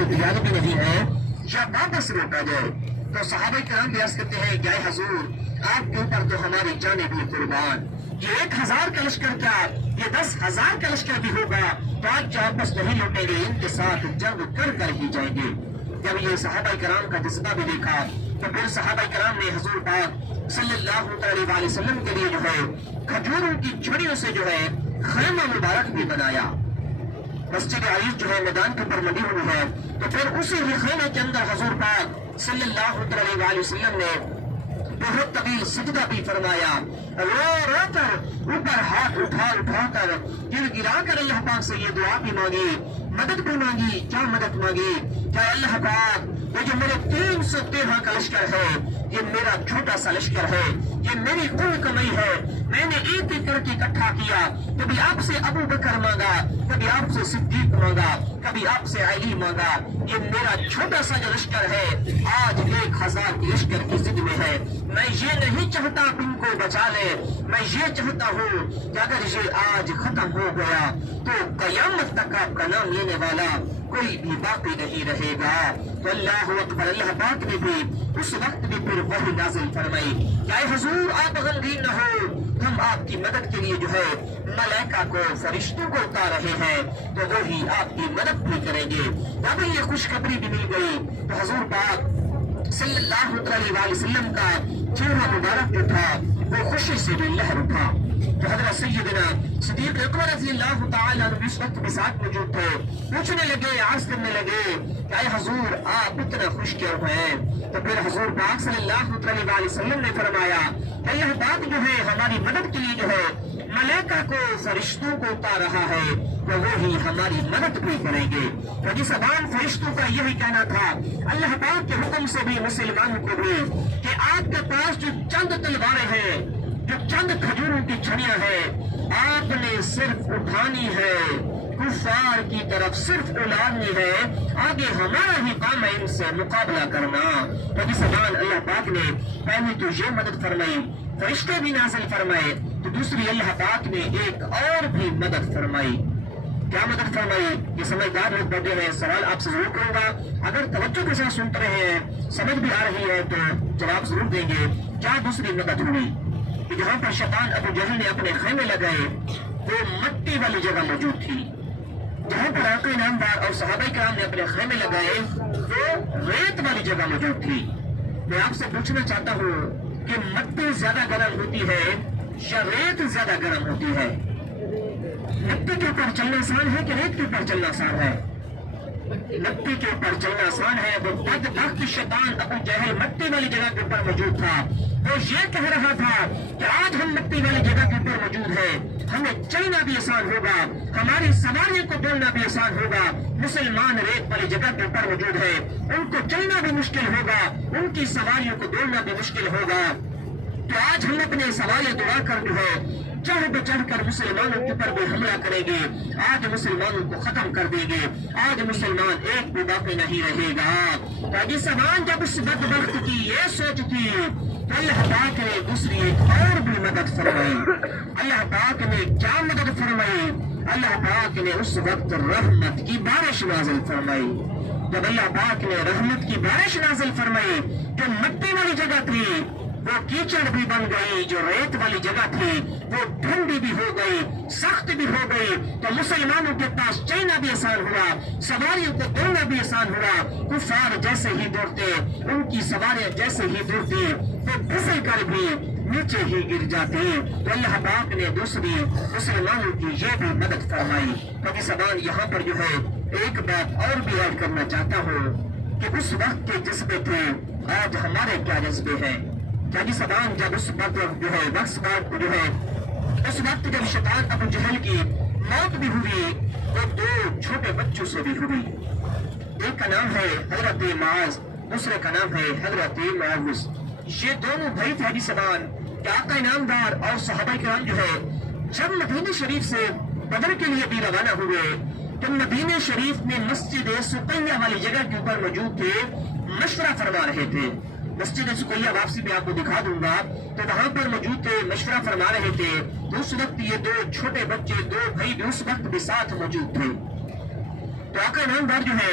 تو دیار بھی نہیں ہے یا واپس روکا جائے؟ تو صحابہ کرام بھی عرض کرتے ہیں کہ اے حضور آپ کے اوپر تو ہماری جانیں بھی قربان، یہ 1000 کا لشکر کیا یہ 10,000 کا لشکر بھی ہوگا تو آج واپس نہیں لوٹیں گے، ان کے ساتھ جنگ کر کر ہی جائیں گے۔ جب یہ صحابہ کرام کا جذبہ بھی دیکھا تو پھر صحابہ کرام نے حضور پاک صلی اللہ علیہ وسلم کے لیے جو ہے کھجوروں کی چھڑیوں سے جو ہے خیمہ مبارک بھی بنایا۔ مسجد عائش جو ہے میدان کے اوپر لگی ہوئی ہے، تو پھر اسی ہی خیمے کے اندر حضور پاک صلی اللہ علیہ وسلم نے بہت طویل سجدہ بھی فرمایا، رو رو کر اوپر ہاتھ اٹھا کر گر گرا کر اللہ پاک سے یہ دعا بھی مانگی، مدد بھی مانگی۔ کیا مدد مانگی؟ کیا اللہ پاک یہ جو میرے 313 کا لشکر ہے یہ میرا چھوٹا سا لشکر ہے، یہ میری کل کمائی ہے، میں نے ایک ایک کر کے اکٹھا کیا، کبھی آپ سے ابو بکر مانگا، کبھی آپ سے صدیق مانگا، کبھی آپ سے علی مانگا، یہ میرا چھوٹا سا جو لشکر ہے آج 1000 کے لشکر کی ضد میں ہے۔ میں یہ نہیں چاہتا کہ ان کو بچا لے، میں یہ چاہتا ہوں کہ اگر یہ آج ختم ہو گیا تو قیامت تک آپ کا نام لینے والا کوئی بھی باقی نہیں رہے گا۔ تو اللہ اکبر، اللہ پاک نے بھی اس وقت بھی پھر وحی نازل فرمائی کہ اے حضور آپ غمگین نہ ہو، ہم آپ کی مدد کے لیے جو ہے ملائکہ کو فرشتوں کو اتار رہے ہیں، تو وہی آپ کی مدد بھی کریں گے۔ جب یہ خوشخبری بھی مل گئی تو حضور پاک صلی اللہ علیہ وسلم کا چہرہ مبارک جو تھا وہ خوشی سے بھی لہر اٹھا۔ تو حضرت سیدنا صدیق اکبر رضی اللہ تعالیٰ عنہ اس وقت بھی ساتھ موجود تھے، پوچھنے لگے، عرض کرنے لگے کہ اے حضور آپ اتنا خوش کیوں ہیں؟ تو پھر حضور پاک صلی اللہ علیہ وسلم نے فرمایا کہ اللہ پاک جو ہے ہماری مدد کے لیے جو ہے ملائکہ کو فرشتوں کو اتار رہا ہے، تو وہی ہماری مدد بھی کریں گے۔ تو جس زبان فرشتوں کا یہی کہنا تھا اللہ پاک کے حکم سے بھی مسلمانوں کو بھی کہ آپ کے پاس جو چند تلواریں ہیں، جو چند کھجوروں کی چھڑیاں ہیں، آپ نے صرف اٹھانی ہے، کفار کی طرف صرف اڑانی ہے، آگے ہمارا ہی کام ہے ان سے مقابلہ کرنا۔ تو جس زبان اللہ پاک نے پہلے تو یہ مدد فرمائی، فرشتے بھی نازل فرمائے، تو دوسری اللہ پاک نے ایک اور بھی مدد فرمائی۔ کیا مدد فرمائی؟ یہ سمجھدار لوگ بیٹھے ہیں، سوال آپ سے ضرور کروں گا، اگر توجہ کے ساتھ سنتے رہے ہیں، سمجھ بھی آ رہی ہے تو جواب ضرور دیں گے۔ کیا دوسری مدد ہوئی کہ جہاں پر شیطان ابو جہل نے اپنے خیمے لگائے وہ مٹی والی جگہ موجود تھی، جہاں پر آقا انعامدار اور صحابہ کرام نے اپنے خیمے لگائے وہ ریت والی جگہ موجود تھی۔ میں آپ سے پوچھنا چاہتا ہوں کہ مٹی زیادہ گرم ہوتی ہے یا ریت زیادہ گرم ہوتی ہے؟ مٹی کے اوپر چلنا آسان ہے کہ ریت کے اوپر چلنا آسان ہے؟ مٹی کے اوپر چلنا آسان ہے۔ وہ بدبخت شیطان ابو جہل مٹی والی جگہ کے اوپر موجود تھا، وہ یہ کہہ رہا تھا کہ آج ہم مٹی والی جگہ کے اوپر موجود ہیں، ہمیں چلنا بھی آسان ہوگا، ہماری سواریوں کو بولنا بھی آسان ہوگا۔ مسلمان ریت والی جگہ کے اوپر موجود ہے، ان کو چلنا بھی مشکل ہوگا، ان کی سواریوں کو بولنا بھی مشکل ہوگا۔ تو آج ہم اپنے سوائے دعا کر جو ہے چڑھ بچڑھ کر مسلمانوں کے اوپر بھی حملہ کریں گے، آج مسلمانوں کو ختم کر دیں گے، آج مسلمان ایک بھی باقی نہیں رہے گا۔ تاکہ زبان جب اس بدبخت کی یہ سوچ تھی تو اللہ پاک نے دوسری ایک اور بھی مدد فرمائی۔ اللہ پاک نے کیا مدد فرمائی؟ اللہ پاک نے اس وقت رحمت کی بارش نازل فرمائی۔ جب اللہ پاک نے رحمت کی بارش نازل فرمائی جو مٹی والی جگہ تھی وہ کیچڑ بھی بن گئی، جو ریت والی جگہ تھی وہ ٹھنڈی بھی ہو گئی، سخت بھی ہو گئی، تو مسلمانوں کے پاس چلنا بھی آسان ہوا، سواریوں کو دوڑنا بھی آسان ہوا۔ کفار جیسے ہی دوڑتے، ان کی سواریاں جیسے ہی دوڑتی وہ پھسل کر بھی نیچے ہی گر جاتے۔ تو اللہ پاک نے دوسری مسلمانوں کی یہ بھی مدد فرمائی۔ کبھی زبان یہاں پر جو ہے ایک بات اور بھی ایڈ کرنا چاہتا ہوں کہ اس وقت کے جذبے تھے، آج ہمارے کیا جذبے ہیں؟ جی زبان جب اس وقت جو ہے وقت بات جو ہے اس وقت جب شیطان ابو جہل کی موت بھی ہوئی وہ 2 چھوٹے بچوں سے بھی ہوئی، ایک کا نام ہے حضرت معاذ، دوسرے کا نام ہے حضرت معوذ۔ یہ دونوں بھائی تھے جی زبان کہ آقا انعامدار اور صحابہ کرام جو ہے جب مدینہ شریف سے بدر کے لیے بھی روانہ ہوئے تو مدینہ شریف میں مسجد سقیہ والی جگہ کے اوپر موجود تھے، مشورہ فرما رہے تھے۔ مسجد سقیہ واپسی بھی آپ کو دکھا دوں گا، تو وہاں پر موجود تھے، مشورہ فرما رہے تھے۔ تو اس وقت یہ 2 چھوٹے بچے 2 بھائی بھی اس وقت بھی ساتھ موجود تھے۔ تو آقا انعامدار جو ہے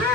2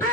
2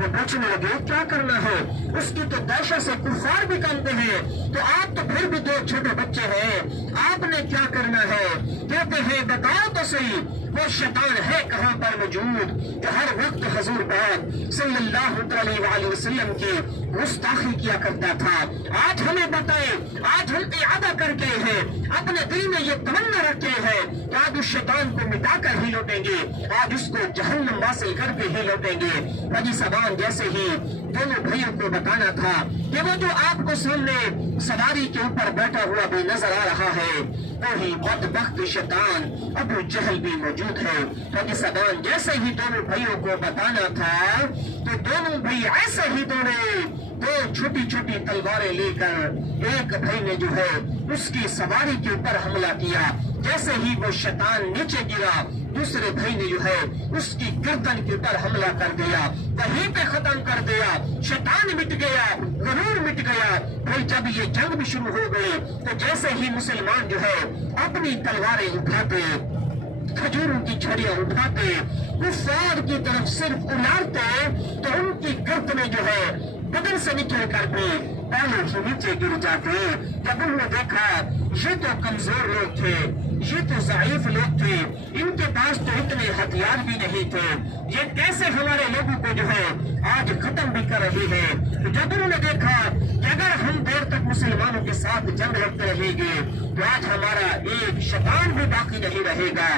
وہ پوچھنے لگے کیا کرنا ہے؟ اس کی تو دہشت سے کفار بھی کانپتے ہیں، تو آپ تو پھر بھی 2 چھوٹے بچے ہیں، آپ نے کیا کرنا ہے؟ کہتے ہیں بتاؤ تو صحیح، وہ شیطان ہے کہاں پر موجود جو ہر وقت حضور پاک صلی اللہ علیہ وآلہ وسلم کی گستاخی کیا کرتا تھا؟ آج ہمیں بتائیں، آج ہم ارادہ کر کے ہیں، اپنے دل میں یہ تمنا رکھے ہیں کہ آج اس شیطان کو مٹا کر ہی لوٹیں گے، آج اس کو جہنم واصل کر کے ہی لوٹیں گے۔ حاجی صاحبان جیسے ہی دونوں بھائیوں کو بتانا تھا کہ وہ جو آپ کو سامنے سواری کے اوپر بیٹھا ہوا بھی نظر آ رہا ہے وہی بدبخت شیطان ابو جہل بھی موجود ہے۔ حاجی صاحبان جیسے ہی دونوں بھائیوں کو بتانا تھا تو دونوں بھائی ایسے ہی دوڑے، 2 چھوٹی چھوٹی تلواریں لے کر ایک بھائی نے جو ہے اس کی سواری کے اوپر حملہ کیا۔ جیسے ہی وہ شیطان نیچے گرا دوسرے بھائی نے جو ہے اس کی گردن کے اوپر حملہ کر دیا، وہیں پہ ختم کر دیا۔ شیطان مٹ گیا، غرور مٹ گیا۔ پھر جب یہ جنگ بھی شروع ہو گئی تو جیسے ہی مسلمان جو ہے اپنی تلواریں اٹھاتے، کھجوروں کی چھڑیاں اٹھاتے، کفار کی طرف صرف اڑاتے تو ان کی گردنیں جو ہے بدن سے نکل کر بھی پہلے ہی نیچے گر جاتے۔ جب انہوں نے دیکھا یہ تو کمزور لوگ تھے، یہ تو ضعیف لوگ تھے، ان کے پاس تو اتنے ہتھیار بھی نہیں تھے، یہ کیسے ہمارے لوگوں کو جو ہے آج ختم بھی کر رہی ہے۔ جب انہوں نے دیکھا کہ اگر ہم دیر تک مسلمانوں کے ساتھ جنگ لڑتے رہیں گے تو آج ہمارا ایک شیطان بھی باقی نہیں رہے گا۔